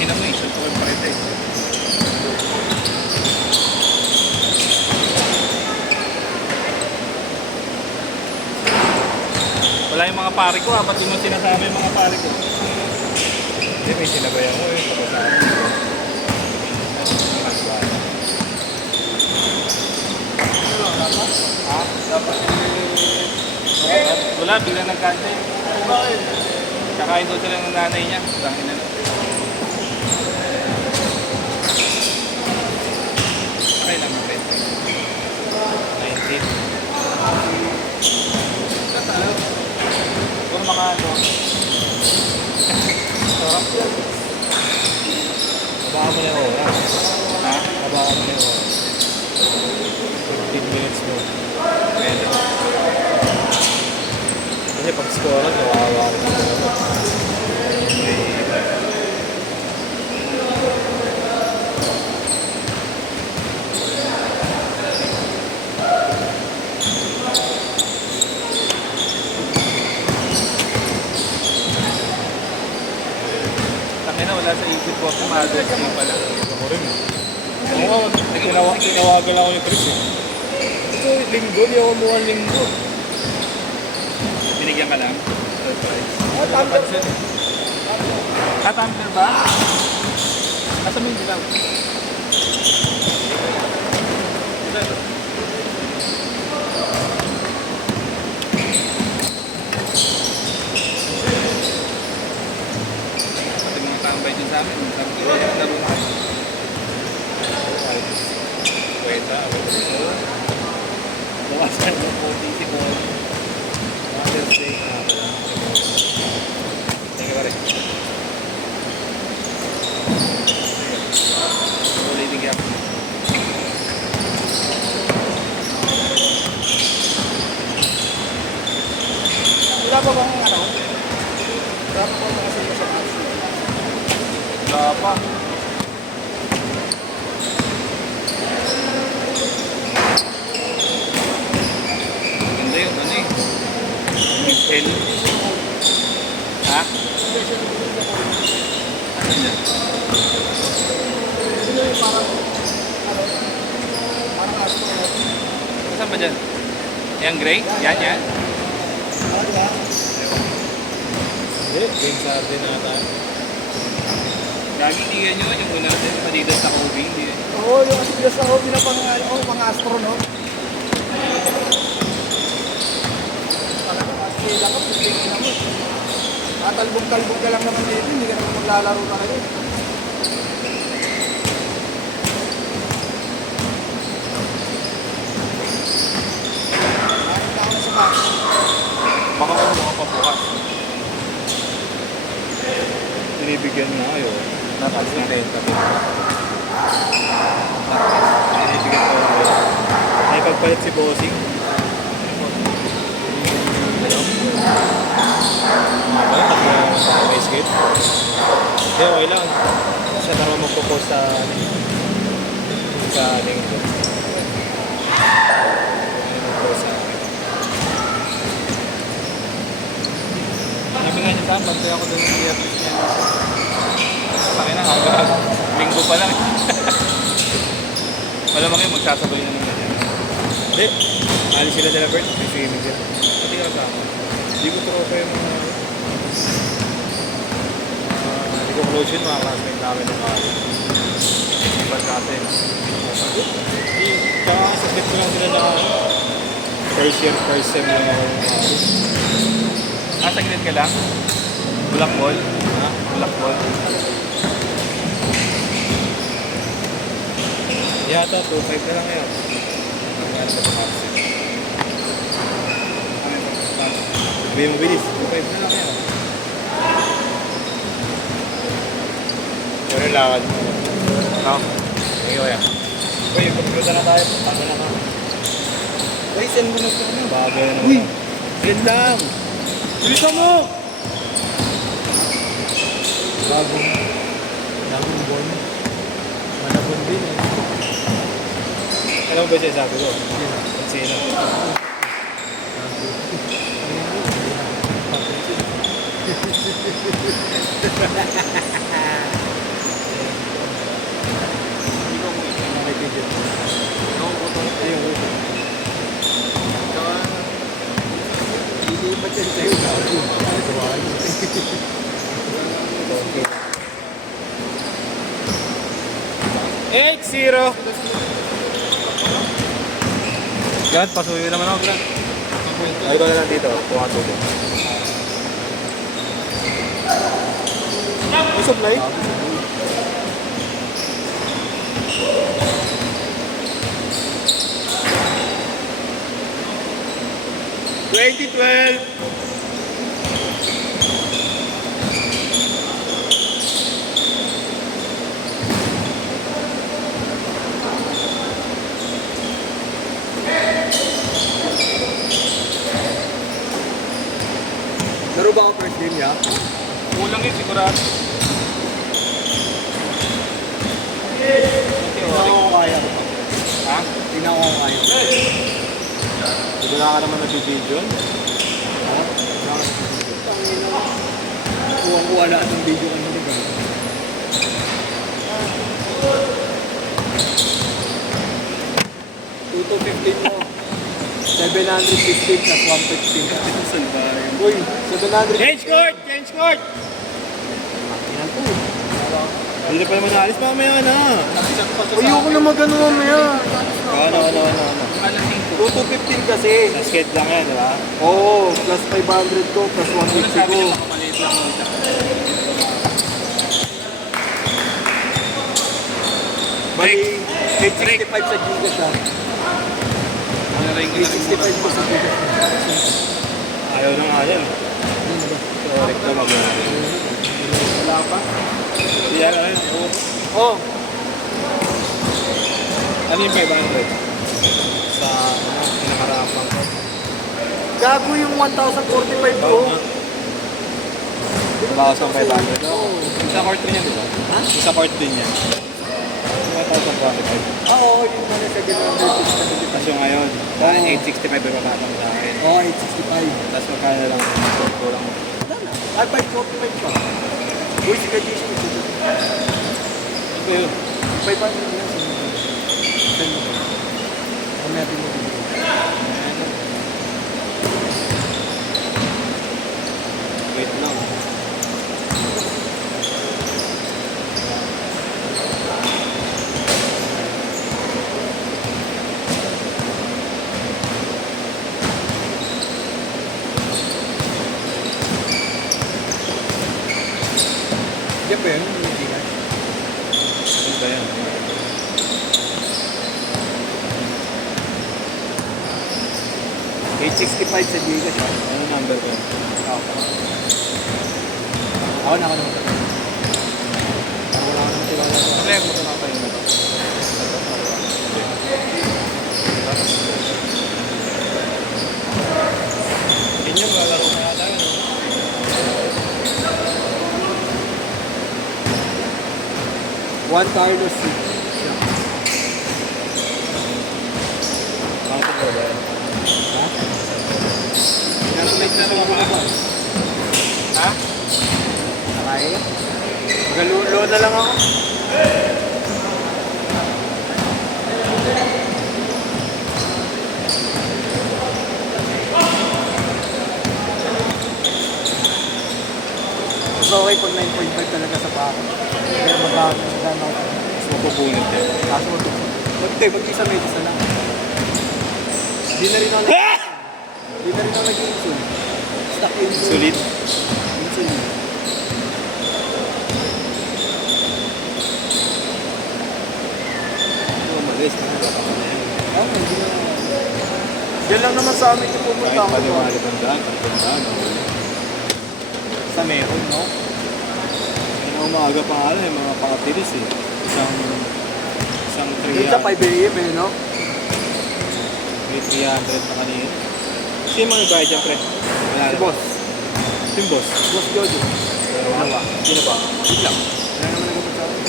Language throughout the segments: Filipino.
Ina mo, isang tuwan pa kita eh. Wala yung mga pare ko ha, ba't di mo sinasama yung mga pare ko? Hindi, may sinabayan ko eh. Pagkasama. Ha? Dapat wala, biglang nag-cancel. Kakain doon sila ng nanay niya. Dangin na lang. Okay lang, okay. 19. Puro mga ano. Sarap yan. Baka mo na yung oras. Ha? Baka mo na yung oras. 15 minutes mo. Pwede. Kasi pag score on, kawawa ko. Taki na, wala sa isip ko ako Mother's Day pala. Ako rin. Oo, tinawagan ako ni Chris eh. Ito, linggo, di ako mukhang linggo. Binigyan ka lang? Surprise. Ah, tumbler. Tumbler ba? Asa mo yung dilaw? Pati mga tambay din sa amin. Sabi ko, yung laro na. Kwenta, Bawasan mo po, tisi ko. Mother's Day. Thank you, pare. Ulit yung gap. Wala pa bang ano? Wala pa bang mga sa'yo sa match? Wala pa. Ganda yun, ano eh. Excel. Ha? Ano yan? Ito yung parang, ano, parang astronaut. Saan ba dyan? Yang gray? Yan, yan. Ano ba? Hindi, game sa atin na tayo. Gagi, hindi ganyan yun. Yung una natin, Adidas na Kobe, hindi yan. Oo, yung asigas na hobby na pang, mga astronaut. Talaga, kasi lang ako, pagtingin na mo. Tatalbog-talbog ka lang naman dito, hindi ka naman maglalaro talaga. Nakita ko na sa back. Baka ko mga pabukas. Binibigyan nga kayo. Natalis na. Binibigyan ko kayo. May pagpalit si Bossing. Ano? Mga ba? Tatlo sa ice skate? Hindi, okay lang. Siya naman magpo-post sa LinkedIn. Magpo-post sa akin. Sabi nga niya saan, bantay ako doon ng earpiece niya. Sakin na, hanggang linggo pa lang. Malamang yun, magsasabay na naman yan. Hindi. Alis sila nila Bert. May swimming sila. Pati ka kasama. Hindi ko tropa yung mga... Hindi ko close yun mga classmate namin ng college. Iban natin. Hindi. Tsaka submit ko lang sila na first year, first sem lang ako ng college. Ah, saglit ka lang? Black ball? Ha? Black ball? Yata, 2.5 na lang yun. Ano ba ito kasi? Sabihin mo bilis, 2.5 na lang yun. Pero lakad mo. No. Sige ko yan. Uy, pagpunta na tayo. Bago na ka. Uy, send mo na ito. Bago na naman. Uy! Send lang! Bilisan mo! Bagong buwan. Manabon din eh. Alam mo ba siya sabi ko? Sino? Hindi ko umuwi. May video. Ikaw ko to. Ayun. Tsaka, Lilipat yan sa'yo. Okay. 8-0. Gad, pasuyo naman ako, Gad. Ay, ko na lang dito. Kuha tubo. May supply? $20.12. Laro ba ako first game niya? Kulang yun, sigurado. Hindi ako kaya. Ha? Hindi na ako kaya. Hindi na ka naman nabibidyo. Ha? Tangina. Kuha-kuha lahat ng video ko nila. $2,215 mo. 715 plus 115. Salbahe. Uy, 700. Change court! Change court! Yan po. Hindi pa naman naalis mamaya na. Ayoko na magano mamaya. Ano. Alasing ko. 2,215 kasi. Sa skate lang yan, di ba? Oo, plus 500 ko, plus Kung 150 sabi ko. niya makapaliit lang mo ita. Bali, 865 sa Gcash ha. Ano rin ko na rin muna. 865 ko sa Gcash. Ayaw na nga yan. Correct na mag-aaral. Wala pa? Yan, ano? Oh! Ano yung 500? Sa pinakarapan ko. Gago yung 1,045 ko. 1,500? Oo. Sa court din yan, di ba? Ha? Sa court din yan. 1,045. Oo, yung mga 750. Tapos yung ngayon, 865 yung makakang sa akin. Oo, 865. Tapos magkano lang, kulang mo. Wala na. Ay, 545 pa. Uy, si Kajishin ito. Ano yun? 500 na sa mga. Ang natin mo dito. Wait lang. Diyan ba yun? Hindi ka? Ano ba yan? $865 sa Gcash. Ano number ko? Ako na. Wala ka naman tiwala ko. Ano yung mga tayo na? Ganyan, lalaro na yata yun. Juan Carlos C. Bakit ko ba yan? Ha? Nasa na naman ba? Ha? Nakaya? Magalulo na lang ako. Mas okay pag 9.5 talaga sa bako. Pero magkano ako. Mas mapubunod eh. Kaso hindi, mag-isa medyo na lang. Di na rin ako nag-insul. Stuck insul. Sulit. Insul. Umalis na. Oo, hindi na. Yan lang naman sa amin yung pupunta Kahit ako. paliwanag ang daan, ang gandaan. Sa meron, no? Kaya na umaga pa nga lang, yung mga pakatilis eh. Isang 3 Dito 5 AM eh, no? May 300 na kanina. Sino mga bayad dyan, pre? Wala Si na. boss. Yung boss. Boss Jojo. Dalawa. Sino ba? Wait lang. Wala naman nagabot sa akin.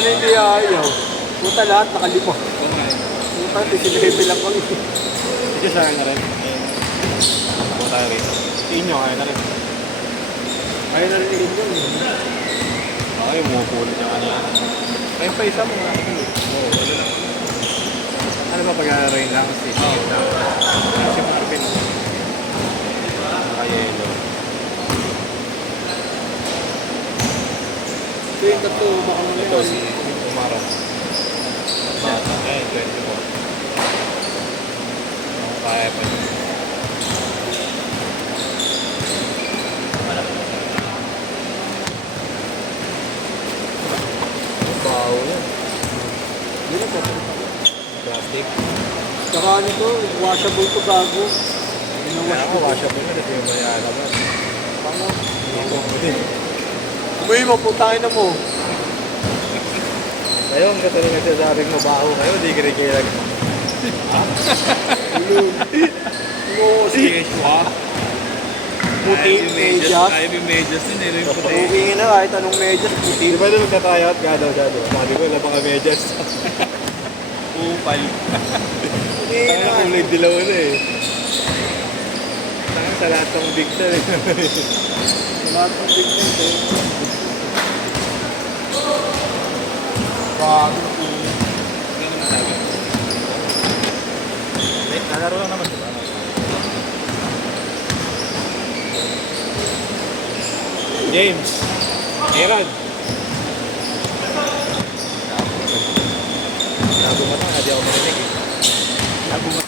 Paano hindi ayaw? Puta lahat nakalima. Oo nga eh. Puta, hindi sila lang kami. Sige, sa akin na rin. Ako tayo rin. Sa inyo, kaya na rin. Kaya na rin ni inyo. Ay, umupulit niya kanina. Kaya pa isa mo nga. Oo, wala lang. Ano ba pag-aaroin lang? Sisingit lang. Si Marvin. Nakayelo. Ito yung tato, baka mo ito si Umara. Bata, eh, 24. Ako kaya pa yun. Bawo yan. Hindi na papalitan. Plastic. Tsaka ano to, washable to gago. Kaya ako washable na, dito yung mayala ba? Pango. Umuwi mo, putangin na mo. Ayun, katuloy nga sasabi mo, baho kayo, di kinikilag. Ha? Sige, ha? Puti, medyas. Ayaw yung medyas nun eh. Yung puti. Puti na kahit anong medyas, puti. Di ba na magka-tryout? Gadaw. Sabi ko, labang ka medyas. Upal. Tanga na kulay dilaw na eh. Tanga sa lahat ng big na eh. Sa lahat ng big na eh. Bago po. Hindi naman sabi. Wait, nalaro lang naman diba? James. Aaron. Lago mo na, hindi ako marinig eh. Lago mo.